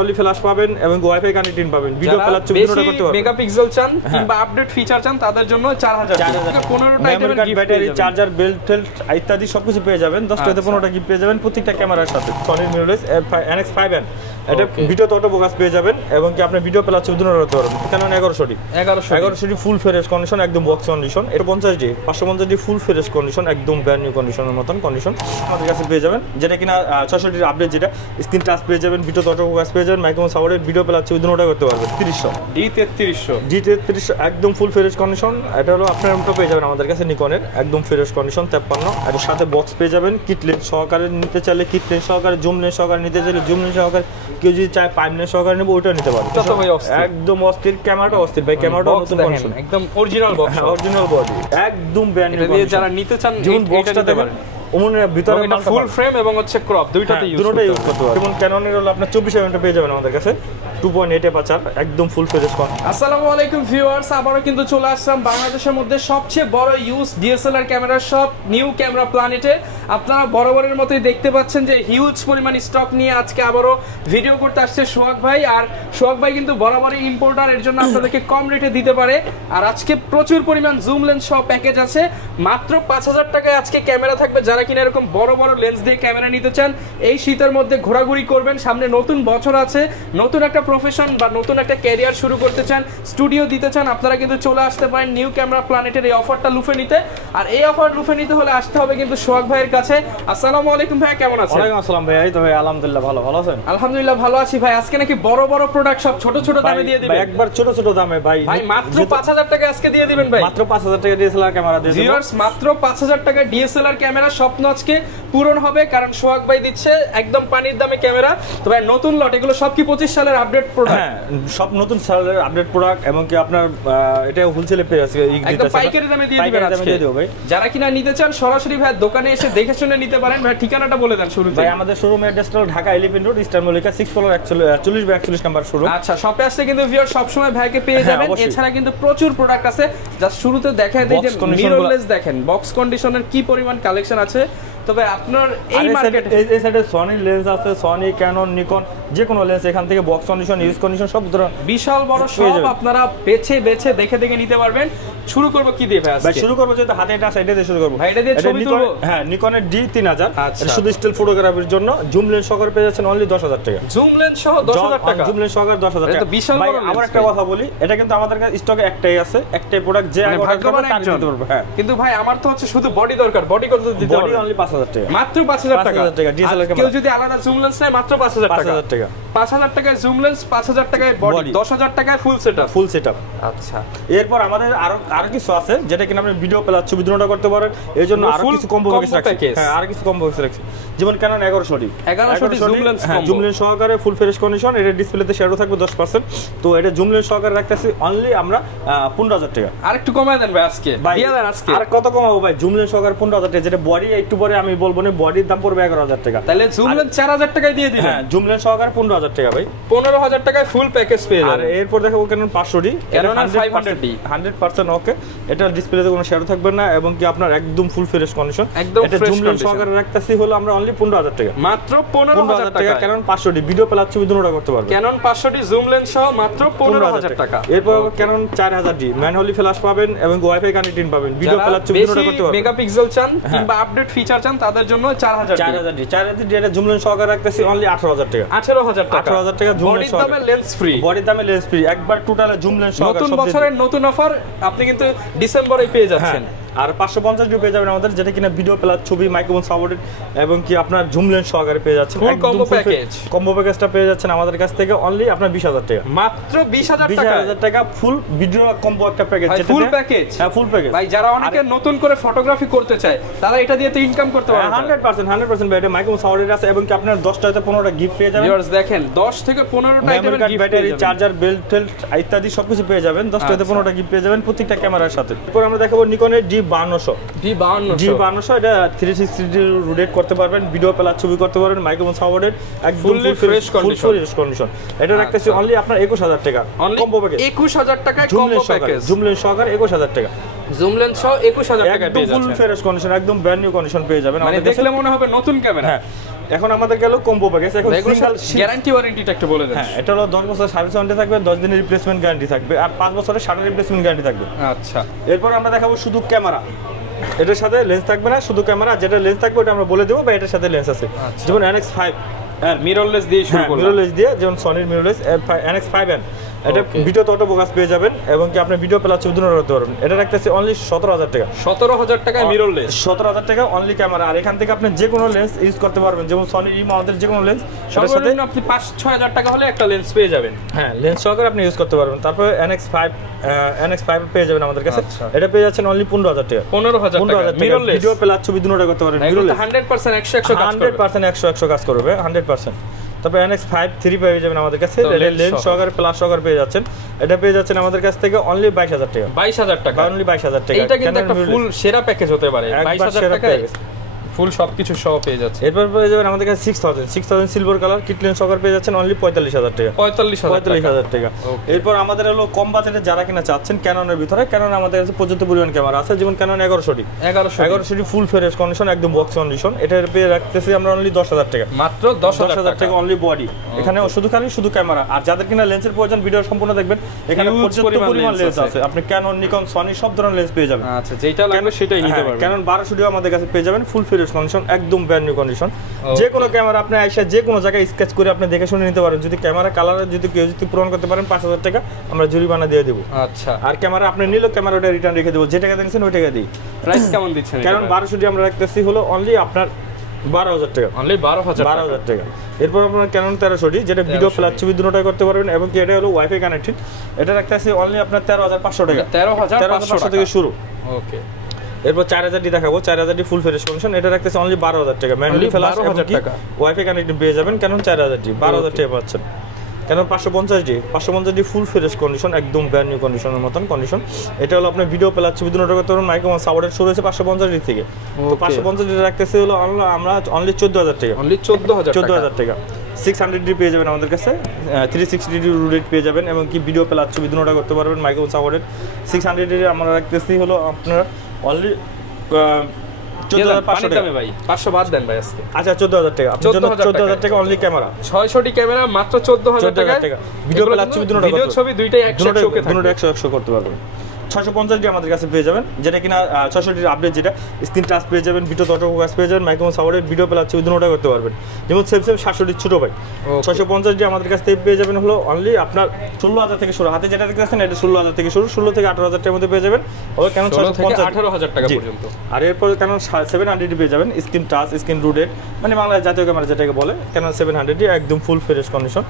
only flash পাবেন এবং wifi connecting পাবেন ভিডিও ফ্ল্যাশ ভিডিওটা করতে পারবেন মেগাপিক্সেল চান কিংবা আপডেট ফিচার চান তাদের জন্য 4000 15টা আইটেমের gift battery charger belt tilt ইত্যাদি সবকিছু পেয়ে যাবেন 10টাতে 15টা গিফট পেয়ে যাবেন প্রত্যেকটা ক্যামেরার সাথে সনি মিররলেস NX5N এটা ভিডিও অটো ফোকাস পেয়ে যাবেন এবং কি আপনি ভিডিও ফ্ল্যাশ ভিডিও করতে পারবেন কারণ 1100 ফুল ফ্রেশ কন্ডিশন একদম বক্স কন্ডিশন এটা 50D 550D ফুল ফ্রেশ কন্ডিশন একদম ব্র্যান্ড নিউ কন্ডিশনের মতন কন্ডিশন আমাদের কাছে পেয়ে যাবেন যেটা কিনা 600D আপডেট যেটা স্ক্রিন টাচ পেয়ে যাবেন ভিডিও অটো ফোকাস পেয়ে যাবেন মাইক্রোফোন সাপোর্টেড ভিডিও প্লাস ভিডিওটা করতে পারবেন 3300 একদম ফুল ফ্রেশ কন্ডিশন এটা হলো আপনার মতো পেয়ে যাবেন আমাদের কাছে নিকনের একদম ফ্রেশ কন্ডিশন 53 এর সাথে বক্স পেয়ে যাবেন কিট লেন্স সহকারে নিতে চাইলে কিট লেন্স সহকারে জুম লেন্স সহকারে নিতে চাইলে জুম লেন্স সহকারে কেউ যদি চায় পাইপ লেন্স সহকারে নেব ওইটা নিতে পারবে একদম অস্থির ক্যামেরাটা অস্থির ভাই ক্যামেরাটা নতুন কন্ডিশন একদম অরিজিনাল বক্স অরিজিনাল বডি একদম ব্র্যান্ড নিউ কন্ডিশন যারা নিতে চান এটা নিতে পারেন ওমনের ভিতরে ফুল ফ্রেম এবং হচ্ছে ক্রপ দুইটাতে ইউজ করতে পারবেন যেমন ক্যাননের হলো আপনার 24 mm পেয়ে যাবেন আমাদের কাছে 2.8 এপারচার একদম ফুল ফ্রেশ কন। আসসালামু আলাইকুম ভিউয়ার্স আবারো কিন্তু চলে আসলাম বাংলাদেশের মধ্যে সবচেয়ে বড় use DSLR camera shop new camera প্ল্যানেটে। আপনারা বরাবরের মতোই দেখতে পাচ্ছেন যে হিউজ পরিমাণ স্টক নিয়ে আজকে আবারো ভিডিও করতে আসছে সোহাগ ভাই। আর সোহাগ ভাই কিন্তু বরাবরই ইম্পোর্টার, এর জন্য আপনাদেরকে কম রেটে দিতে পারে। আর আজকে প্রচুর পরিমাণ জুম লেন্স সহ প্যাকেজ আছে, মাত্র 5000 টাকায় আজকে ক্যামেরা থাকবে। যারা কিনা এরকম বড় বড় লেন্স দিয়ে ক্যামেরা নিতে চান, এই শীতের মধ্যে ঘোরাঘুরি করবেন, সামনে নতুন বছর আছে, নতুন একটা প্রফেশন বা নতুন একটা ক্যারিয়ার শুরু করতে চান, স্টুডিও দিতে চান, আপনারা কিন্তু চলে আসতে পারেন নিউ ক্যামেরা প্ল্যানেটের এই অফারটা লুফে নিতে। আর এই অফার লুফে নিতে হলে আসতে হবে কিন্তু সোহাগ ভাইয়ের কাছে। আসসালামু আলাইকুম ভাই, কেমন আছেন? ওয়ালাইকুম আসসালাম ভাই, এই তো ভাই আলহামদুলিল্লাহ ভালো আছেন? আলহামদুলিল্লাহ ভালো আছি ভাই। আজকে নাকি বড় বড় প্রোডাক্ট সব ছোট ছোট দামে দিয়ে দিবেন? একবার ছোট ছোট দামে ভাই মাত্র 5000 টাকা আজকে দিয়ে দিবেন ভাই। মাত্র 5000 টাকা ডিএসএলআর ক্যামেরা দিয়ে দিবেন ভিউয়ার্স, মাত্র 5000 টাকা ডিএসএলআর ক্যামেরা স্বপ্ন আজকে পূরণ হবে, কারণ সোহাগ ভাই দিচ্ছে একদম পানির দামে ক্যামেরা। তো ভাই নতুন লট, এগুলো সব কি 25 সালের আপডেট প্রোডাক্ট? হ্যাঁ, সব নতুন সালের আপডেট প্রোডাক্ট এবং কি আপনার এটা হোলসেলে পেয়ে আছে, একদম পাইকারি দামে দিয়ে দিবেন আজকে। যারা কিনা নিতে চান সরাসরি ভাই দোকানে এসে দেখে শুনে নিতে পারেন। ভাই ঠিকানাটা বলে দেন শুরুতে। ভাই আমাদের শোরুম অ্যাড্রেসটা Dhaka elephant road eastern Mallika 6 floor 41 number showroom. আচ্ছা, শপে আসলে কিন্তু ভিউয়ার সব সময় ভাইকে পেয়ে যাবেন। এছাড়া কিন্তু প্রচুর প্রোডাক্ট আছে, জাস্ট শুরুতে দেখায় দেই যে মিররলেস দেখেন বক্স কন্ডিশনের কি পরিমাণ কালেকশন আছে। তবে আপনার এই মার্কেটে এই সাইডে সনি লেন্স আছে, সনি ক্যানন নিকন যে কোনো লেন্স এখান থেকে বক্স কন্ডিশন ইউজ কন্ডিশন সব ধরনের বিশাল বড় সব আপনারা বেছে বেছে দেখে দেখে নিতে পারবেন। শুরু করব কি দিয়ে ভাই? ভাই শুরু করব যেটা হাতে এটা সাইডে দিয়ে শুরু করব ভাই। এটা দিয়ে ছবি তুলবো? হ্যাঁ, নিকনের D3000 এটা শুধু স্টিল ফটোগ্রাফির জন্য। জুম লেন্স সহকারে পেয়ে যাচ্ছেন অনলি 10000 টাকা। জুম লেন্স সহ 10000 টাকা? জুম লেন্স সহকারে 10000 টাকা। এটা বিশাল বড়। আমার একটা কথা বলি, এটা কিন্তু আমাদের কাছে স্টকে একটাই আছে, একটাই প্রোডাক্ট যে আগে অর্ডার করবে তার দিতে পারবো। হ্যাঁ, কিন্তু ভাই আমার তো হচ্ছে শুধু বডি দরকার, বডি কত দিতে হবে? বডি অনলি 5000 টাকা, মাত্র 5000 টাকা ডিএসএলআর ক্যামেরা। কেউ যদি আলাদা জুম লেন্স নেয় মাত্র 5000 টাকা। 5000 টাকায় জুম লেন্স, 5000 টাকায় বডি, 10000 টাকায় ফুল সেটআপ। আচ্ছা, এরপর আমাদের আরো কিছু আছে যেটা কিনা আপনি ভিডিও প্লাস ছবি দুটোটা করতে পারেন। এর জন্য আরো কিছু কম্বো প্যাকেজ রাখছি। হ্যাঁ, আরো কিছু কম্বো প্যাকেজ রাখছি, যেমন Canon 1100D জুম লেন্স সহকারে ফুল ফ্রেশ কন্ডিশন। এটা ডিসপ্লেতে শ্যাডো থাকবে 10%। তো এটা জুম লেন্স সহকারে রাখতেছি অনলি আমরা 15000 টাকা। আরেকটু কমায় দেন ভাই আজকে, দিয়ে দেন আজকে। আর কত কমাবো ভাই? জুম লেন্স সহকারে 15000 টাকা, যেটা বডি একটু পরে আমি বলবো না, বডির দাম পড়বে 11000 টাকা। তাহলে জুম লেন্স 4000 টাকায় দিয়ে দিবেন? হ্যাঁ, জুম লেন্স সহকারে 15000 টাকা ভাই। 15000 টাকায় ফুল প্যাকেজ পেয়ে যাবেন। আর এরপর দেখাবো Canon 500D, Canon 500D 100% ওকে। এটা ডিসপ্লেতে কোনো শ্যাডো থাকবে না এবং কি আপনার একদম ফুল ফ্রেশ কন্ডিশন। এটা জুম লেন্স সহকারে রাখতেছি হলো আমরা অনলি 15000 টাকা। মাত্র 15000 টাকা Canon 500D ভিডিও প্লাস ছবি দুটোটা করতে পারবেন। Canon 500D জুম লেন্স সহ মাত্র 15000 টাকা। এরপর Canon 4000D ম্যানুয়ালি ফ্ল্যাশ পাবেন এবং ওয়াইফাই কানেক্টিং পাবেন, ভিডিও প্লাস ছবি দুটোটা করতে পারবেন। মেগাপিক্সেল চান কিংবা আপডেট ফিচার চান তাদের জন্য 4000D এটা জুম লেন্স সহকারে রাখতেছি অনলি 18000 টাকা। 18000 টাকা জুম লেন্স সহকারে লেন্স ফ্রি, বডির দামে লেন্স ফ্রি একবার টোটালে জুম লেন্স সহকারে। নতুন বছরের নতুন অফার আপনি কিন্তু ডিসেম্বরে পেয়ে যাচ্ছেন। আর 550 পেয়ে যাবেন আমাদের, যেটা কিনা ভিডিও প্লাস ছবি মাইক্রোফোন সাপোর্টেড এবং কি আপনার জুম লেন্স সহকারে পেয়ে যাচ্ছেন। ফুল কম্বো প্যাকেজ, কম্বো প্যাকেজটা পেয়ে যাচ্ছেন আমাদের কাছ থেকে অনলি আপনার 20000 টাকা। মাত্র 20000 টাকা ফুল ভিডিও কম্বো একটা প্যাকেজ, যেটা ফুল প্যাকেজ। হ্যাঁ, ফুল প্যাকেজ ভাই। যারা অনেকে নতুন করে ফটোগ্রাফি করতে চায় তারা এটা দিয়ে তো ইনকাম করতে পারবে 100% ভাই। এটা মাইক্রোফোন সাপোর্টেড আছে এবং কি আপনার 10টাতে 15টা গিফট পেয়ে যাবেন। ভিউয়ার্স দেখেন 10 থেকে 15টা আইটেমের gift, battery charger belt tilt ইত্যাদি সবকিছু পেয়ে যাবেন। 10টাতে 15টা গিফট পেয়ে যাবেন প্রত্যেকটা ক্যামেরার সাথে। এরপর আমরা দেখাবো নিকনের D5200 এটা 360 রোটেট করতে পারবেন, ভিডিও প্লাস ছবি করতে পারবেন, মাইক্রোফোন সাপোর্টেড একদম ফুল ফ্রেশ কন্ডিশন। এটা রাখতেছি অনলি আপনার 21000 টাকা কম্বো প্যাকেজ। 21000 টাকায় কম্বো প্যাকেজ, জুম লেন্স সহকারে 21000 টাকা। জুম লেন্স সহ 21000 টাকা পেয়ে যাচ্ছেন। ফুল ফ্রেশ কন্ডিশন একদম ব্র্যান্ড নিউ কন্ডিশন পেয়ে যাবেন। মানে দেখলে মনে হবে নতুন ক্যামেরা। হ্যাঁ, এখন আমাদের গেল কম্বো প্যাকেজ। এখন সিঙ্গেল গ্যারান্টি ওয়ারেন্টিটা একটু বলে দেন। হ্যাঁ, এটা হলো 10 বছর সার্ভিস ওয়ারেন্টি থাকবে, 10 দিনের রিপ্লেসমেন্ট গ্যারান্টি থাকবে, আর 5 বছরের শাটার রিপ্লেসমেন্ট গ্যারান্টি থাকবে। আচ্ছা, এরপর আমরা দেখাবো শুধু ক্যামেরা। এটার সাথে লেন্স থাকবে না, শুধু ক্যামেরা। যেটা লেন্স থাকবে ওটা আমরা বলে দেবো, বা এটার সাথে লেন্স আছে। যেমন NX5 মিররলেস দিয়ে শুরু করব। মিররলেস দিয়ে, যেমন সনির মিররলেস NX5N, এটা ভিডিও তো অটো ফোকাস পেয়ে যাবেন, এবং কি আপনি ভিডিও প্লাস ছবি দুটো করতে পারবেন। এটা রাখতেছে অনলি 17,000 টাকা। 17,000 টাকায় মিররলেস, 17,000 টাকা অনলি ক্যামেরা। আর এখান থেকে আপনি যে কোনো লেন্স ইউজ করতে পারবেন, যেমন সনির আমাদের যে কোনো লেন্স, সেটার সাথে আপনি 5-6 টাকা হলে একটা লেন্স পেয়ে যাবেন। হ্যাঁ, লেন্স সহকারে আপনি ইউজ করতে পারবেন। তারপরে NX5 পেয়ে যাবেন আমাদের কাছে। এটা পেয়ে যাচ্ছেন অনলি 15,000 টাকা। 15,000 টাকা মিররলেস, ভিডিও প্লাস ছবি দুটো করতে পারবেন। মিররলেস 100% 100 কাজ করবে, 100% কাজ করবে, 100%। তারপরে NX5 পেয়ে যাবেন আমাদের কাছে, লেন্স সহকারে প্লাস সহকারে পেয়ে যাচ্ছেন। এটা পেয়ে যাচ্ছেন আমাদের কাছ থেকে অনলি 22,000 টাকা। 22,000 টাকা, অনলি 22,000 টাকা। এটা কিন্তু একটা ফুল সেরা প্যাকেজ হতে পারে। 22,000 টাকায় ফুল সবকিছু সহ পেয়ে যাচ্ছে। এরপর পেয়ে যাবেন আমাদের কাছে 6,000 সিলভার কালার কিট লেন্স সহকারে পেয়ে যাচ্ছেন অনলি 45,000 টাকা। 45,000 টাকা। এরপর আমাদের হলো কম বাজেটে যারা কিনা চাচ্ছেন ক্যাননের ভিতরে, ক্যানন আমাদের কাছে পর্যাপ্ত পরিমাণ ক্যামেরা আছে, যেমন ক্যানন 1100 ফুল ফ্রেশ কন্ডিশন, একদম বক্স কন্ডিশন। এটা পেয়ে রাখতেছি আমরা অনলি 10,000 টাকা, মাত্র 10,000 টাকা অনলি বডি। এখানে শুধু ক্যামেরা। আর যাদের কিনা লেন্সের প্রয়োজন, ভিডিও সম্পূর্ণ দেখবেন, এখানে পর্যাপ্ত পরিমাণ লেন্স আছে। আপনি ক্যানন, নিকন, সনি সব ধরনের লেন্স পেয়ে যাবেন। আচ্ছা, যেটা লাগবে সেটাই নিতে পারবেন। ক্যানন 1200 আমাদের কাছে পেয়ে যাবেন, ফুল ফ্রেশ কন্ডিশন, একদম ব্র্যান্ড নিউ কন্ডিশন। যে কোনো ক্যামেরা আপনি আইসা যে কোনো জায়গায় স্কেচ করে আপনি দেখে শুনে নিতে পারেন। যদি ক্যামেরা কালার যদি কেউ পূরণ করতে পারেন 5,000 টাকা আমরা জরিমানা দিয়ে দেবো। আচ্ছা, আর ক্যামেরা আপনি নিলে ক্যামেরাটা রিটার্ন রেখে দেবো, যে টাকা দিয়েছেন ওই টাকা দিই। প্রাইস কেমন দিচ্ছেন? কারণ 1200 আমরা রাখতেছি হলো অনলি আপনার 12,000 টাকা, অনলি 12,000 টাকা। এরপর আপনার ক্যানন 1300 যেটা ভিডিও প্লাস ছবি দুটোই করতে পারবেন, এবং কি এটা হলো ওয়াইফাই কানেক্টেড। এটা রাখতেছি অনলি আপনার 13,500 টাকা। 13,500 থেকে শুরু। ওকে। এরপর 4,000 দেখাবো। 4,000 ফুল ফ্রেশ কন্ডিশন, এটা রাখতেছে অনলি 12,000 টাকা। ম্যানুয়ালি ফ্ল্যাশ এবং ওয়াইফাই কানেক্টেড পেয়ে যাবেন। কেন 4,000 12,000 টাকা পাচ্ছেন। কেন 550 ফুল ফ্রেশ কন্ডিশন, একদম ব্র্যান্ড নিউ কন্ডিশনের মতন কন্ডিশন। এটা হলো আপনার ভিডিও প্লাস ছবি দুটো করতে পারবেন। মাইক্রোফোন সাপোর্টেড শুরু হয়েছে 550 থেকে। তো 550 রাখতেছে হলো আমরা অনলি 14,000 টাকা। অনলি 14,000 টাকা। 600 পেয়ে যাবেন আমাদের কাছে, 360 রুলেট পেয়ে যাবেন, এবং কি ভিডিও প্লাস ছবি দুটো করতে পারবেন। মাইক্রোফোন সাপোর্টেড 600 আমরা রাখতেছি হলো আপনার অনলি 14,500 টাকা। ভাই 500 বাদ দেন ভাই আজকে। আচ্ছা, 14,000 টাকা। 14,000 টাকা অনলি ক্যামেরা। 600টি ক্যামেরা মাত্র 14,000 টাকা। ভিডিও প্লাস ছবি দুটো, ভিডিও ছবি দুইটাই 100 করতে পারবেন। 650 আমাদের কাছে পেয়ে যাবেন, যেটা কিনা 600 আপডেট, যেটা স্ক্রিন টাচ পেয়ে যাবেন, ভিডিও অটো ফোকাস পেয়ে যাবেন, মাইক্রোফোন সাপোর্টেড, ভিডিও প্লাস ছবি দুটোটা করতে পারবেন। যেমন সেম 700 ছোট ভাই 650 আমাদের কাছ থেকে পেয়ে যাবেন হলো অনলি আপনার 16,000 থেকে শুরু। হাতে যেটা দেখতে পাচ্ছেন এটা 16,000 থেকে শুরু, 16 থেকে 18,000 টাকার মধ্যে পেয়ে যাবেন। ওই কেন 18,000 টাকা পর্যন্ত। আর এরপর কেন 700 পেয়ে যাবেন, স্ক্রিন টাচ, স্ক্রিন রুটেড, মানে বাংলাদেশ জাতীয় ক্যামেরা যেটাকে বলে, কেন 700 একদম ফুল ফ্রেশ কন্ডিশন।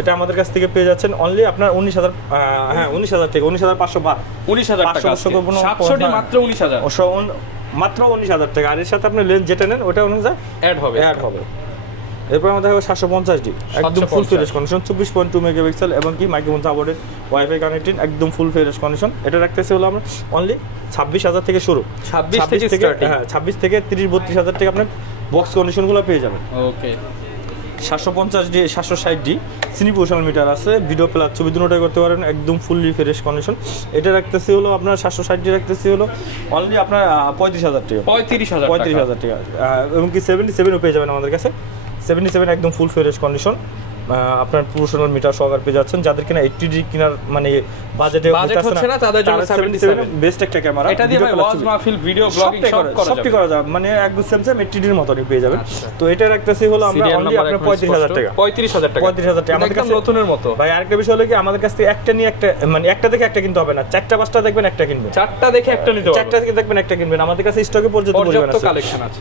এটা আমাদের কাছ থেকে পেয়ে যাচ্ছেন অনলি আপনার 19,000 থেকে 19,512 19,000 টাকা। 700টি মাত্র 19,000, মাত্র 19,000 টাকা। আর এর সাথে আপনি লেন্স যেটা নেন ওটা অনুযায়ী অ্যাড হবে। এরপর আমাদের হবে 750 একদম ফুল ফ্রেশ কন্ডিশন, 24.2 মেগাপিক্সেল, এবং কি মাইক্রোফোন সাপোর্টেড, ওয়াইফাই কানেক্টেড, একদম ফুল ফ্রেশ কন্ডিশন। এটা রাখতেছে হলো আমরা অনলি 26,000 থেকে শুরু। 26 থেকে 30-32,000 টাকা আপনার বক্স কন্ডিশনগুলো পেয়ে যাবেন। ওকে। 750 760 সিনিপোশাল মিটার আছে, ভিডিও প্লাস ছবি দুটোই করতে পারেন, একদম ফুললি ফ্রেশ কন্ডিশন। এটা রাখতেছি হলো আপনার 760 রাখতেছি হলো অনলি আপনার 35,000 টাকা। 35,000 টাকা। এবং কি 77 পেয়ে যাবেন আমাদের কাছে। 77 একদম ফুল ফ্রেশ কন্ডিশন, আপনার প্রফেশনাল মিটার সহকারে পেয়ে যাচ্ছেন। যাদের কিনা 80D কেনার মানে বাজেটে হচ্ছে না, তাদের জন্য 77 বেস্ট একটা ক্যামেরা। এটা দিয়ে ওয়াজ মাহফিল, ভিডিও ব্লগিং সব করা যায়, মানে একদম সেম 80D মতনই পেয়ে যাবেন। তো এটা রাখতেছি হলো আমরা অনলি আপনার 35,000 টাকা। 35,000 টাকা আমাদের কাছে নতুনের মতো। ভাই আরেকটা বিষয় হলো কি, আমাদের কাছ থেকে একটা নিয়ে একটা, মানে একটা দেখে একটা কিনতে হবে না, 4টা-5টা দেখবেন একটা কিনবেন, 4টা দেখে একটা নিতে হবে, 4টা দেখে দেখবেন একটা কিনবেন। আমাদের কাছে স্টকে পর্যাপ্ত পরিমাণ আছে, কালেকশন আছে।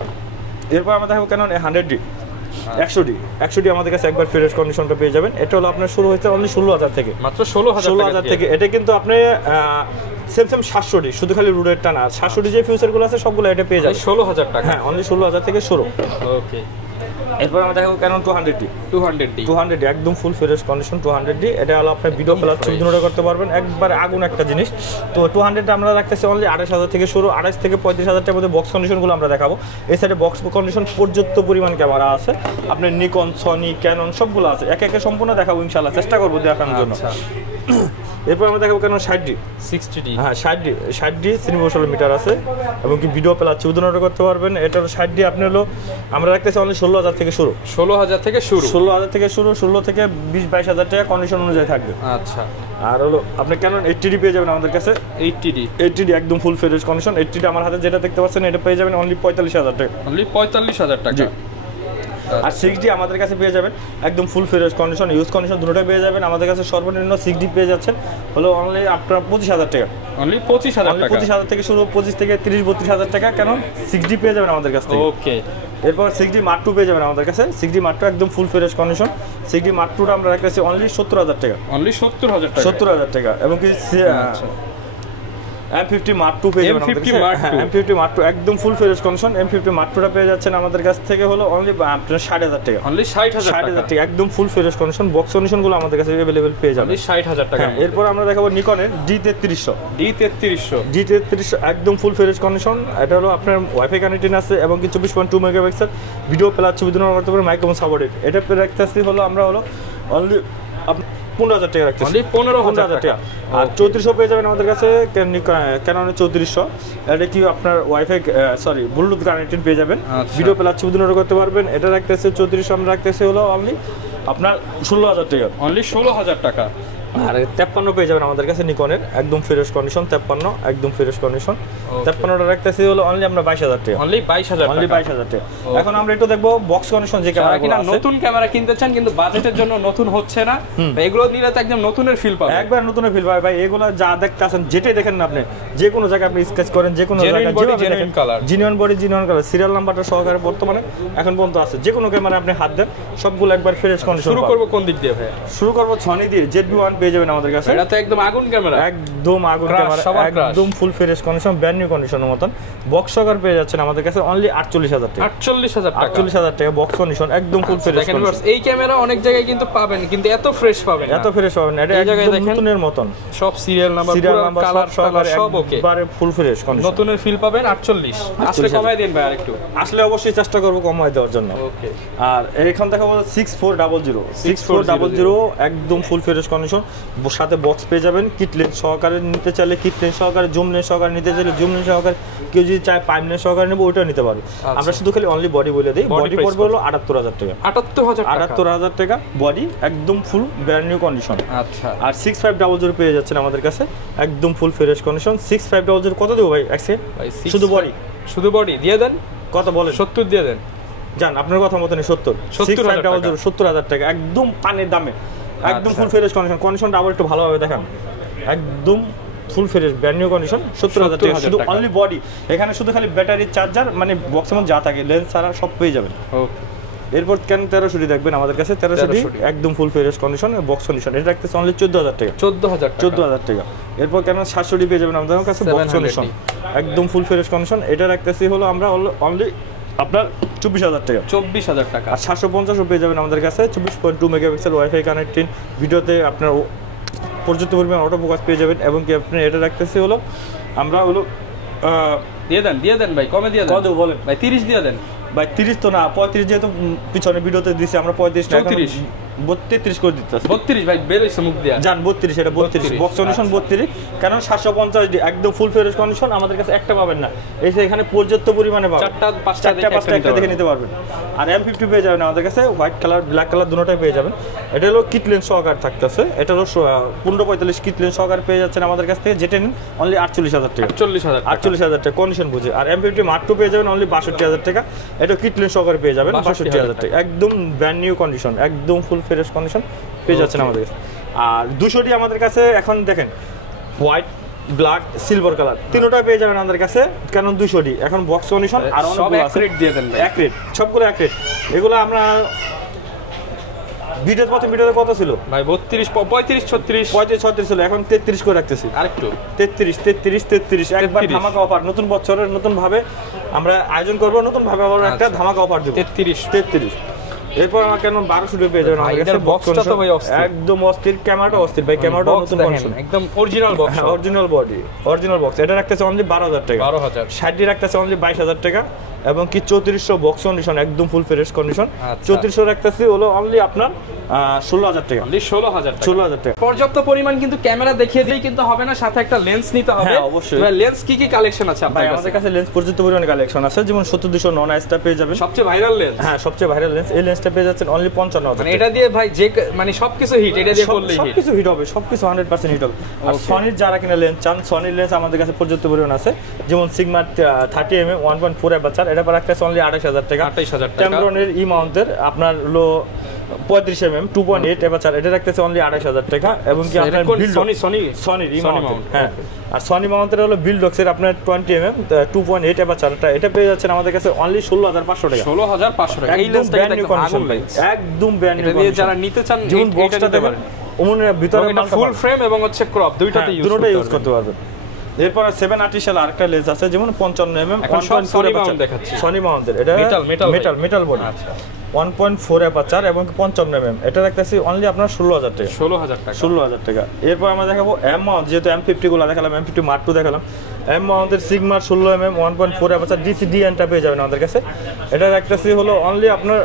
এরপর আমাদের হবে কেন 100D 100D আমাদের কাছে একবার ফ্রেশ কন্ডিশনটা পেয়ে যাবেন। এটা হলো আপনার শুরু হয়েছে অনলি 16,000 থেকে, মাত্র 16,000 থেকে। এটা কিন্তু আপনি সেম 700D, শুধু খালি রুডেরটা না, 700D যে ফিউচারগুলো আছে সবগুলো এটা পেয়ে যাবেন 16,000 টাকা। হ্যাঁ, অনলি 16,000 থেকে শুরু। ওকে। এরপর আমরা দেখো কেন 200D একদম ফুল ফ্রেশ কন্ডিশন 200D। এটা হলো আপনি ভিডিও প্লাস ছবি দুটো করতে পারবেন, একবার আগুন একটা জিনিস। তো 200 আমরা রাখতেছি অনলি 28,000 থেকে শুরু, 28 থেকে 35,000 টাকার মধ্যে বক্স কন্ডিশনগুলো আমরা দেখাবো। এই সাইডে বক্স কন্ডিশন পর্যাপ্ত পরিমাণ ক্যামেরা আছে, আপনার নিকন, সনি, ক্যানন সবগুলো আছে। একে একে সম্পূর্ণ দেখাবো ইনশাআল্লাহ, চেষ্টা করবো দেখানোর জন্য। এরপর আমরা দেখাবো কেন 60D 60D, হ্যাঁ 60D সিনেমা মিটার আছে এবং কি ভিডিও প্লাস চৌধুরী অর্ডার করতে পারবেন। এটার 60D আপনি হলো আমরা রাখতেছি অনলি 16,000 থেকে শুরু, 16,000 থেকে শুরু, 16,000 থেকে শুরু, 16 থেকে 20-22,000 টাকা কন্ডিশন অনুযায়ী থাকবে। আচ্ছা। আর হলো আপনি ক্যানন 80D পেয়ে যাবেন আমাদের কাছে, 80D একদম ফুল ফ্রেশ কন্ডিশন। 80D আমার হাতে যেটা দেখতে পাচ্ছেন এটা পেয়ে যাবেন অনলি 45,000 টাকা, অনলি 45,000 টাকা। আর 6D আমাদের কাছে পেয়ে যাবেন একদম full fresh condition, use condition দুটোটাই পেয়ে যাবেন আমাদের কাছে। সর্বনিম্ন 6D পেয়ে যাচ্ছেন হলো অনলি আপনার 25,000 টাকা, অনলি 25,000 টাকা, 25,000 থেকে শুরু, 25 থেকে 30-32,000 টাকা কেন 6D পেয়ে যাবেন আমাদের কাছ থেকে। ওকে। এরপর 6D Mark II পেয়ে যাবেন আমাদের কাছে, 6D Mark II একদম full fresh condition. 6D Mark II আমরা রাখতেছি অনলি 70,000 টাকা, অনলি 70,000 টাকা, 70,000 টাকা। এবং কি M50 Mark II পেয়ে যাবেন আমাদের কাছে, M50 Mark II একদম full fresh condition. M50 Mark II পেয়ে যাচ্ছেন আমাদের কাছ থেকে হলো অনলি আপনার 60,000 টাকা, অনলি 60,000 টাকা একদম full fresh condition. Box condition গুলো আমাদের কাছে अवेलेबल পেয়ে যাবেন, অনলি 60,000 টাকা। এরপর আমরা দেখাবো নিকনের D3300, D3300 একদম ফুল ফ্রেশ কন্ডিশন। এটা হলো আপনার ওয়াইফাই কানেক্টেড আছে এবং কি 24.2 মেগাপিক্সেল ভিডিও প্লাস ছবি তুলনা করতে পারবেন, মাইক্রোফোন সাপোর্টেড। এটা পেয়ে রাখতেছি হলো আমরা হলো অনলি 15,000 টাকা রাখতেছি, অনলি 15,000 টাকা। আর 3400 পেয়ে যাবেন আমাদের কাছে, ক্যাননের 3400। এটা কি আপনার ওয়াইফাই ব্লুটুথ কানেক্টেড পেয়ে যাবেন, ভিডিও প্লাস ছবি তুলনা করতে পারবেন। এটা রাখতেছে 3400, আমরা রাখতেছি হলো অনলি আপনার 16,000 টাকা, অনলি 16,000 টাকা। আর 53 পেয়ে যাবেন আমাদের কাছে নিকনের একদম ফ্রেশ কন্ডিশন, 53 একদম ফ্রেশ কন্ডিশন। 53টা রাখতেছি হলো অনলি আমরা 22,000 টাকা, অনলি 22,000 অনলি 22,000 টাকা। এখন আমরা একটু দেখবো বক্স কন্ডিশন যে ক্যামেরা কিনা নতুন ক্যামেরা কিনতে চান কিন্তু বাজেটের জন্য নতুন হচ্ছে না, এগুলো নিলে তো একদম নতুনের ফিল পাবেন, একবার নতুনের ফিল পাবেন ভাই। এগুলো যা দেখতেছেন যেটাই দেখেন না আপনি, যে কোনো জায়গায় আপনি স্কেচ করেন, যে কোনো জায়গায় genuine colour, জিনিয়ন body জিনিয়ন colour, serial নাম্বারটা সহকারে বর্তমানে এখন পর্যন্ত আছে। যে কোনো ক্যামেরা আপনি হাত দেন সবগুলো একবার ফ্রেশ কন্ডিশন। শুরু করব কোন দিক দিয়ে ভাই? শুরু করব Sony দিয়ে, ZV-1 পেয়ে যাবেন আমাদের কাছে। এটা তো একদম আগুন ক্যামেরা, একদম আগুন ক্যামেরা, একদম full fresh condition, brand new কন্ডিশনের মতন। বক্স সহকারে পেয়ে যাচ্ছেন আমাদের কাছে অনলি 48,000 টাকা, 48,000 টাকা বক্স কন্ডিশন, একদম ফুল ফ্রেশ কন্ডিশন। এই ক্যামেরা অনেক জায়গায় কিন্তু পাবেন কিন্তু এত ফ্রেশ পাবেন না, এত ফ্রেশ পাবেন না। এটা একদম নতুনের মতন, সব সিরিয়াল নাম্বার কালার সহকারে সব ওকে, একবারে ফুল ফ্রেশ কন্ডিশন, নতুনের ফিল পাবেন। 48 আসলে কমাই দেন ভাই আরেকটু, আসলে অবশ্যই চেষ্টা করব কমাই দেওয়ার জন্য। ওকে। আর এখন দেখাবো 6400 একদম ফুল ফ্রেশ কন্ডিশন, সাথে বক্স পেয়ে যাবেন। কিট লেন্স সহকারে নিতে চাইলে কিট লেন্স সহকারে, জুম লেন্স সহকারে নিতে চাইলে জুম লেন্স সহকারে, কেউ যদি চায় পাইপ লেন্স সহকারে নেবো ওইটাও নিতে পারবে। আমরা শুধু খালি অনলি বডি বলে দিই, বডি পড়বে হলো 78,000 টাকা, 78,000 টাকা বডি, একদম ফুল ব্র্যান্ড নিউ কন্ডিশন। আচ্ছা। আর 6500 পেয়ে যাচ্ছেন আমাদের কাছে একদম ফুল ফ্রেশ কন্ডিশন। 6500 কত দেবো ভাই? শুধু বডি, শুধু বডি দিয়ে দেন, কত বলেন? 70 দিয়ে দেন, জান আপনার কথা মতনই 70,000 টাকা একদম পানির দামে, একদম ফুল ফ্রেশ কন্ডিশন। কন্ডিশনটা আবার একটু ভালোভাবে দেখান, একদম full fresh brand new condition, 70,000 টাকা শুধু অনলি বডি। এখানে শুধু খালি ব্যাটারি, চার্জার মানে বক্সের মধ্যে যা থাকে লেন্স ছাড়া সব পেয়ে যাবেন। এরপর কেন 1300 দেখবেন আমাদের কাছে, 1300 একদম full fresh condition, box condition. এটা রাখতেছে অনলি 14,000 টাকা, 14,000 টাকা। এরপর কেন 700 পেয়ে যাবেন আমাদের কাছে, বক্স কন্ডিশন একদম ফুল ফ্রেশ কন্ডিশন। এটা রাখতেছি হলো আমরা অনলি আপনার 24,000 টাকা, 24,000 টাকা। আর 750 পেয়ে যাবেন আমাদের কাছে 24.2 মেগাপিক্সেল ওয়াইফাই কানেক্টেড ভিডিওতে আপনার পর্যাপ্ত পরিমাণ অটো ফোকাস পেয়ে যাবেন। এবং কি আপনি এটা রাখতেছি হলো আমরা হলো দিয়ে দেন ভাই, কমে দিয়ে দেন, কত বলেন ভাই? 30 দিয়ে দেন ভাই। 30 তো না, 35 যেহেতু পিছনে ভিডিওতে দিছি আমরা, 35 না 33 করে দিতেছি। 32 ভাই বের হইছে মুখ দিয়া, জান 32, এটা 32 বক্স কন্ডিশন 32। কারণ 750 একদম ফুল ফ্রেশ কন্ডিশন আমাদের কাছে একটা পাবেন না, এই যে এখানে পর্যাপ্ত পরিমাণে পাবেন, 4টা 5টা একটা দেখে নিতে পারবেন। আর M50 পেয়ে যাবেন আমাদের কাছে, হোয়াইট কালার ব্ল্যাক কালার দুটোটাই পেয়ে যাবেন। এটা হলো কিট লেন্স সহকারে থাকতেছে, এটা হলো 1545 কিট লেন্স সহকারে পেয়ে যাচ্ছেন আমাদের কাছ থেকে, যেটা নিন অনলি 48,000 টাকা, 48,000 টাকা কন্ডিশন বুঝে। আর M50 Mark II পেয়ে যাবেন অনলি 62,000 টাকা, এটা কিট লেন্স সহকারে পেয়ে যাবেন 62,000 টাকা, একদম ব্র্যান্ড নিউ কন্ডিশন, একদম ফুল ফ্রেশ কন্ডিশন পেয়ে যাচ্ছেন আমাদের কাছে। আর 200টি আমাদের কাছে এখন দেখেন হোয়াইট, ব্ল্যাক, সিলভার কালার তিনটা পেয়ে যাবেন আমাদের কাছে। কারণ 200টি এখন বক্স কন্ডিশন আর অনেকগুলো আছে, দিয়ে দেন ভাই, এক রেট সবগুলো এক রেট। এগুলো আমরা ভিডিওতে কত ছিল ভাই? 32, 35, 36 ছিল, এখন 33 করে রাখতেছি, আরেকটু 33 একবার ধামাকা অফার। নতুন বছরের নতুন ভাবে আমরা আয়োজন করব, নতুন ভাবে আবার একটা ধামাকা অফার দেব 33। এরপর আমার কেন 1200 পেয়ে যাবেন আমাদের কাছে, বক্সটা তো ভাই একদম অস্থির, ক্যামেরাটা অস্থির ভাই, ক্যামেরাটা নতুন কন্ডিশন, একদম original box, original body, original box. এটা রাখতেছে অনলি 12,000 টাকা, 60 রাখতেছে অনলি 22,000 টাকা, এবং কি 3400 বক্স কন্ডিশন, একদম ফুল ফ্রেশ কন্ডিশন। আচ্ছা। 3400 রাখতেছি হলো অনলি আপনার 16000 টাকা। অনলি 16000 টাকা। 16000 টাকা। পর্যাপ্ত পরিমাণ কিন্তু ক্যামেরা দেখিয়ে দিলেই কিন্তু হবে না, সাথে একটা লেন্স নিতে হবে। হ্যাঁ, অবশ্যই। লেন্স কি কি কালেকশন আছে আপনার ভাই কাছে? আমাদের কাছে লেন্স পর্যাপ্ত পরিমাণে কালেকশন আছে, যেমন 70200 নন আইসটা পেয়ে যাবেন। সবচেয়ে ভাইরাল লেন্স। হ্যাঁ, সবচেয়ে ভাইরাল লেন্স। এই লেন্সটা পেয়ে যাচ্ছেন অনলি 55000 মানে টাকা। এটা দিয়ে ভাই যে মানে সবকিছু হিট, এটা দিয়ে করলেই হিট। সবকিছু হিট হবে, সবকিছু 100% হিট হবে। আর Okay. সনির যারা কিনা লেন্স চান, সনির লেন্স আমাদের কাছে পর্যাপ্ত পরিমাণ আছে, যেমন সিগমা 30mm 1.4 অ্যাপারচার, এটা পর একটা অনলি 28000 টাকা। 28000 টাকা। ক্যামরনের ই মাউন্টের আপনার হলো 35mm 2.8 অ্যাপারচার, এটা রাখতেছে অনলি 28000 টাকা। এবং কি আপনার সনির ই মাউন্টের, হ্যাঁ। আর সনি মাউন্টের হলো বিল্ডক্সের আপনার 20mm 2.8 অ্যাপারচার, এটা পেয়ে যাচ্ছেন আমাদের কাছে অনলি 16500 টাকা। 16500 টাকা। এই লেন্সটা কিন্তু আগুন লেন্স, একদম ব্র্যান্ড নিউ এটা দিয়ে যারা নিতে চান যেমন এটা বক্সটা নিতে দেখেন, পারেন। ওমনের ভিতরে এটা ফুল ফ্রেম এবং হচ্ছে ক্রপ দুইটাতে ইউজ করতে পারবেন। এরপর 780 সাল আরেকটা লেন্স আছে, যেমন 55mm এখন সব 1.4 সনি অ্যাপারচার মাউন্ট দেখাচ্ছি। সনি মাউন্টের, এটা মেটাল বডি। আচ্ছা। 1.4 অ্যাপারচার এবং 55mm, এটা রাখতেছি অনলি আপনার 16000 টাকা। 16000 টাকা। 16000 টাকা। এরপর আমরা দেখাবো এম মাউন্ট, যেহেতু M50 গুলো দেখালাম, M50 Mark II দেখালাম, এম মাউন্টের সিগমার 16mm 1.4 অ্যাপারচার DCDN-টা পেয়ে যাবেন আমাদের কাছে। এটা রাখতেছি হলো অনলি আপনার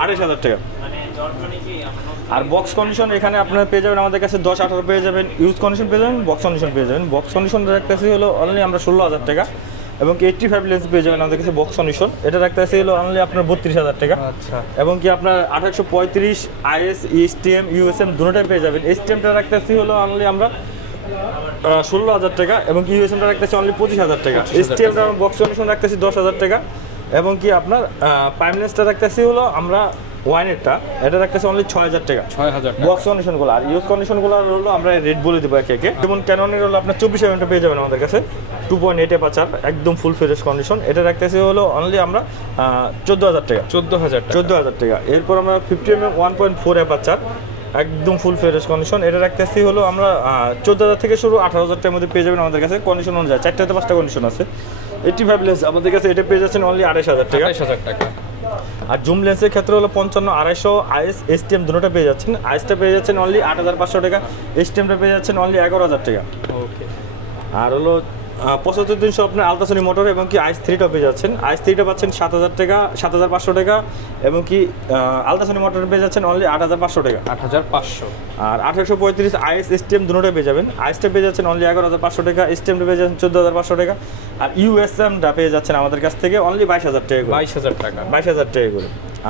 28000 টাকা। আর বক্স কন্ডিশন এখানে আপনারা পেয়ে যাবেন আমাদের কাছে 10-18 পেয়ে যাবেন, ইউজ কন্ডিশন পেয়ে যাবেন, বক্স কন্ডিশন পেয়ে যাবেন। বক্স কন্ডিশন রাখতেছি হলো অনলি আমরা 16000 টাকা। এবং কি 85 লেন্স পেয়ে যাবেন আমাদের কাছে বক্স কন্ডিশন, এটা রাখতেছি হলো অনলি আপনার 32000 টাকা। আচ্ছা। এবং কি আপনার 2835 IS STM USM দুটোটাই পেয়ে যাবেন। STM-টা রাখতেছি হলো অনলি আমরা 16000 টাকা, এবং কি USM-টা রাখতেছি অনলি 25000 টাকা। STM-টা বক্স কন্ডিশন রাখতেছি 10000 টাকা। এবং কি আপনার প্রাইম লেন্সটা রাখতেছি হলো আমরা ওয়াইনেরটা, এটা রাখতেছি অনলি 6000 টাকা। 6000 টাকা। বক্স কন্ডিশনগুলো আর ইউজ কন্ডিশনগুলো হলো আমরা রেট বলে দেবো একে একে। যেমন ক্যাননের হলো আপনার 24mm পেয়ে যাবেন আমাদের কাছে, 2.8 অ্যাপারচার, একদম ফুল ফ্রেশ কন্ডিশন, এটা রাখতেছি হলো অনলি আমরা 14000 টাকা। 14000 টাকা। 14000 টাকা। এরপর আমরা 50mm 1.4 অ্যাপারচার, একদম ফুল ফ্রেশ কন্ডিশন, এটা রাখতেছি হলো আমরা 14000 থেকে শুরু 18000 টাকার মধ্যে পেয়ে যাবেন আমাদের কাছে। কন্ডিশন অনুযায়ী 4টা 5টা কন্ডিশন আছে। 85 লেন্স আমাদের কাছে এটা পেয়ে যাচ্ছেন অনলি 28000 টাকা। 28000 টাকা। আর জুম লেন্সের ক্ষেত্রে হলো 55, 250 IS STM দুটোটা পেয়ে যাচ্ছেন। আইসটা পেয়ে যাচ্ছেন অনলি 8500 টাকা, STM-টা পেয়ে যাচ্ছেন অনলি 11000 টাকা। ওকে। আর হলো 75300 আপনার আলট্রাসোনিক মোটর, এবং কি IS 3টা পেয়ে যাচ্ছেন। IS 3টা পাচ্ছেন 7000 টাকা, 7500 টাকা, এবং কি আলট্রাসোনিক মোটর পেয়ে যাচ্ছেন অনলি 8500 টাকা। 8500। আর 1835 IS STM দুটোটা পেয়ে যাবেন। IS-টা পেয়ে যাচ্ছেন অনলি 11500 টাকা, STM-টা পেয়ে যাচ্ছেন 14500 টাকা। আর USM-টা পেয়ে যাচ্ছেন আমাদের কাছ থেকে অনলি 22000 টাকা করে। 22000 টাকা। 22000 টাকা করে।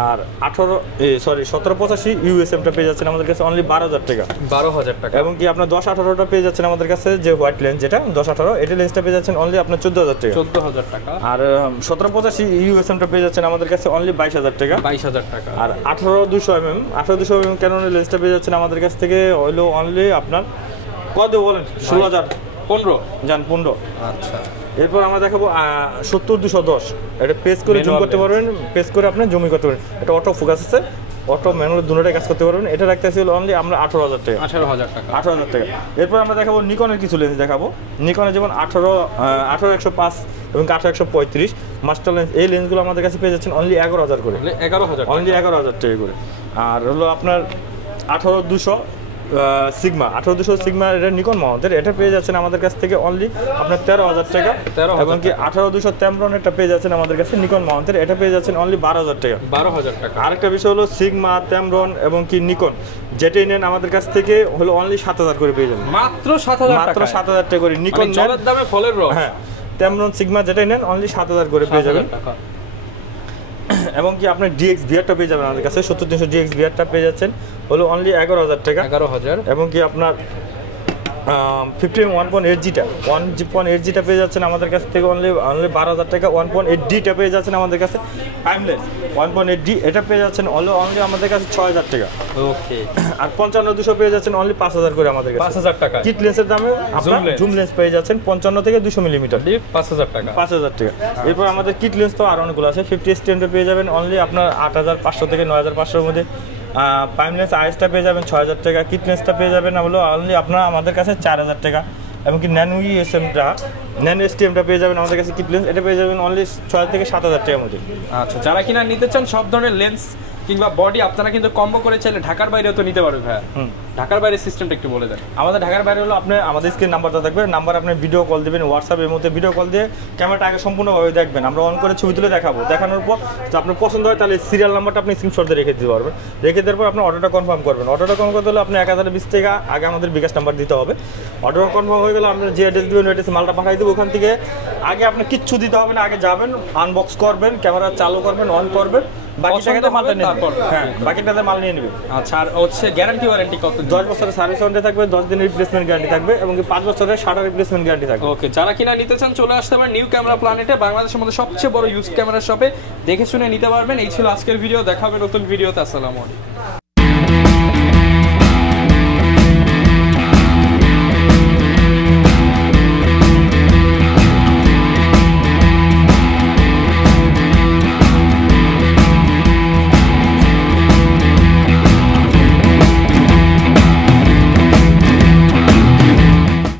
আর 1785 USM-টা পেয়ে যাচ্ছেন আমাদের কাছে অনলি 12000 টাকা। 12000 টাকা। এবং কি আপনার 10-18টা পেয়ে যাচ্ছেন আমাদের কাছে, যে হোয়াইট লেন্স যেটা 10-18, এটা লেন্সটা পেয়ে যাচ্ছেন অনলি আপনার 14000 টাকা। 14000 টাকা। আর 1785 USM-টা পেয়ে যাচ্ছেন আমাদের কাছে অনলি 22000 টাকা। 22000 টাকা। আর 18200 ক্যাননের লেন্সটা পেয়ে যাচ্ছেন আমাদের কাছ থেকে হলো অনলি আপনার কত বলেন, 16000 15 জান 15। আচ্ছা। এরপর আমরা দেখাবো 70210, এটা পেজ করে জুম করতে পারবেন, পেজ করে আপনি জুমি করতে পারবেন। এটা অটো ফোকাস আছে, অটো ম্যানুয়াল দুটোটাই কাজ করতে পারবেন। এটা রাখতেছি হলো অনলি আমরা 18000 টাকা। 18000 টাকা। 18000 টাকা। এরপর আমরা দেখাবো নিকনের কিছু লেন্স দেখাবো। নিকনের যেমন 18105 এবং 18135 মাস্টার লেন্স, এই লেন্সগুলো আমাদের কাছে পেয়ে যাচ্ছেন অনলি 11000 করে। 11000 অনলি 11000 টাকা করে। আর হলো আপনার 18200 সিগমা, 18200 সিগমা, এটা নিকন মাউন্টের, এটা পেয়ে যাচ্ছেন আমাদের কাছ থেকে অনলি আপনার 13000 টাকা। এবং কি 18200 ট্যামরন, এটা পেয়ে যাচ্ছেন আমাদের কাছে নিকন মাউন্টের, এটা পেয়ে যাচ্ছেন অনলি 12000 টাকা। 12000 টাকা। আরেকটা বিষয় হলো সিগমা, ট্যামরন এবং কি নিকন, যেটাই নেন আমাদের কাছ থেকে হলো অনলি 7000 করে পেয়ে যাবেন। মাত্র 7000 টাকা। মাত্র 7000 টাকা করে নিকন জলের দামে ফলের রস। হ্যাঁ, ট্যামরন সিগমা যেটাই নেন অনলি 7000 করে পেয়ে যাবেন। এবং কি আপনার DX VR-টা পেয়ে যাবেন আমাদের কাছে, 70300 DX VR-টা পেয়ে যাচ্ছেন হলো অনলি 11000 টাকা। 11000। এবং কি আপনার 50mm 1.8G-টা 1.8G-টা পেয়ে যাচ্ছেন আমাদের কাছ থেকে অনলি 12000 টাকা। 1.8D-টা পেয়ে যাচ্ছেন আমাদের কাছে টাইমলেস 1.8D, এটা পেয়ে যাচ্ছেন অনলি আমাদের কাছে 6000 টাকা। ওকে। আর 55200 পেয়ে যাচ্ছেন অনলি 5000 করে আমাদের কাছে। 5000 টাকা। কিট লেন্সের দামে আপনার জুম লেন্স পেয়ে যাচ্ছেন 55 থেকে 200 মিলিমিটার, 5000 টাকা। 5000 টাকা। এরপর আমাদের কিট লেন্স তো আর অনেকগুলো আছে। 50 STM-টা পেয়ে যাবেন অনলি আপনার 8500 থেকে 9500 এর মধ্যে। প্রাইম লেন্স IS-টা পেয়ে যাবেন 6000 টাকা। কিট লেন্সটা পেয়ে যাবেন হলো অনলি আপনার আমাদের কাছে 4000 টাকা। এবং কি ন্যানো STM-টা পেয়ে যাবেন আমাদের কাছে কিট লেন্স, এটা পেয়ে যাবেন অনলি 6 থেকে 7000 টাকার মধ্যে। আচ্ছা, যারা কিনা নিতে চান সব ধরনের লেন্স কিংবা বডি আপনারা কিন্তু কম্বো করে চাইলে ঢাকার বাইরেও তো নিতে পারবে ভাইয়া। ঢাকার বাইরে সিস্টেমটা একটু বলে দেন। আমাদের ঢাকার বাইরে হলো আপনি আমাদের স্ক্রিন নাম্বারটা থাকবে, নাম্বার আপনি ভিডিও কল দিবেন, হোয়াটসঅ্যাপের মধ্যে ভিডিও কল দিয়ে ক্যামেরাটা আগে সম্পূর্ণভাবে দেখবেন, আমরা অন করে ছবি তুলে দেখাবো। দেখানোর পর যদি আপনার পছন্দ হয় তাহলে সিরিয়াল নাম্বারটা আপনি স্ক্রিনশট দিয়ে রেখে দিতে পারবেন। রেখে দেওয়ার পর আপনি অর্ডারটা কনফার্ম করবেন। অর্ডারটা কনফার্ম করতে হলে আপনি 1020 টাকা আগে আমাদের বিকাশ নাম্বার দিতে হবে। অর্ডার কনফার্ম হয়ে গেলে আপনি যে অ্যাড্রেস দেবেন ওই অ্যাড্রেসে মালটা পাঠিয়ে দেবো। ওখান থেকে আগে আপনি কিচ্ছু দিতে হবে না, আগে যাবেন, আনবক্স করবেন, ক্যামেরা চালু করবেন, অন করবেন, বাকি টাকাতে মালটা নিয়ে নেবেন। হ্যাঁ, বাকি টাকাতে মাল নিয়ে নেবেন। আচ্ছা, আর হচ্ছে গ্যারান্টি ওয়ারেন্টি কত? 10 বছরের সার্ভিস ওয়ারেন্টি থাকবে, 10 দিনের রিপ্লেসমেন্ট গ্যারান্টি থাকবে এবং 5 বছরের শাটার রিপ্লেসমেন্ট গ্যারান্টি থাকবে। ওকে, যারা কিনা নিতে চান চলে আসতে পারেন নিউ ক্যামেরা প্ল্যানেটে, বাংলাদেশের মধ্যে সবচেয়ে বড় ইউজ ক্যামেরা শপে, দেখে শুনে নিতে পারবেন। এই ছিল আজকের ভিডিও, দেখা হবে নতুন ভিডিওতে। আসসালামু আলাইকুম।